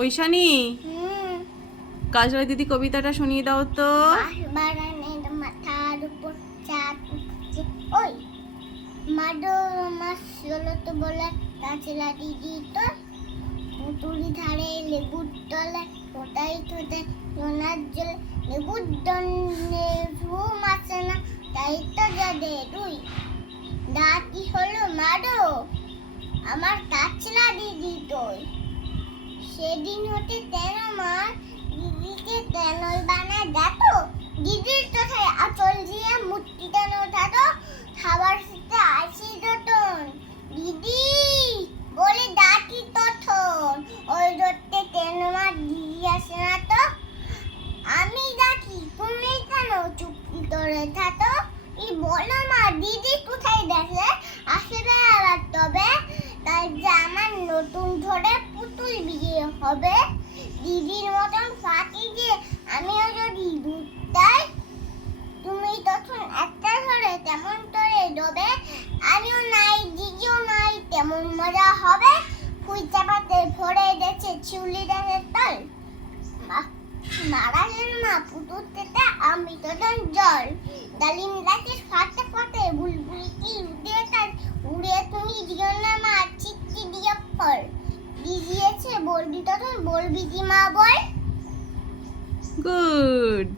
ঐশানী, কাজল দিদি কবিতাটা শুনিয়ে দাও তো। বাগানের মাথার উপর চাঁদ উঠছে, ওই মাডো মাছ হলো তো বলে কাজলা দিদি তো পুতুলি ধারে লেবুর তলে ফোটাই ঠোঁটে সোনার জলে লেবুর দন্ডে ঘুম আসে না, তাই তো যাদের তুই ডাকি হলো মাডো আমার কাজলা দিদি তোই। সেদিন হতে তেন মার দিদিকে তেনই বানায় দেখো, দিদির কোথায় আঁচল দিয়ে মূর্তি তেন উঠাতো, খাবার খেতে আসি যতন দিদি বলে ডাকি তখন, ওই ধরতে তেন মার দিদি আসে না তো, আমি ডাকি তুমি কেন চুপটি করে থাকো, এই বলো মা দিদি কোথায় দেখলে আসবে আবার তবে, তাই যে আমার নতুন ধরে পুতুল বিয়ে হবে, দিদির মতন ফাঁকি দিয়ে আমিও যদি দুধ দেয়, তুমি তখন একটা ধরে তেমন ধরে ডোবে, আমিও নাই দিদিও নাই তেমন মজা হবে, ফুল চাপাতে ভরে গেছে চিউলি ডালের তল, মারা যেন মা পুতুল তেতে আমি তখন জল, ডালিম গাছের ফাটে ফাটে বুলবুলি কি উড়ে তার উড়ে তুমি দিও না মা চিঠি দিয়ে ফল, দিয়েছে বলবি তখন বলবি কি মা বল। গুড।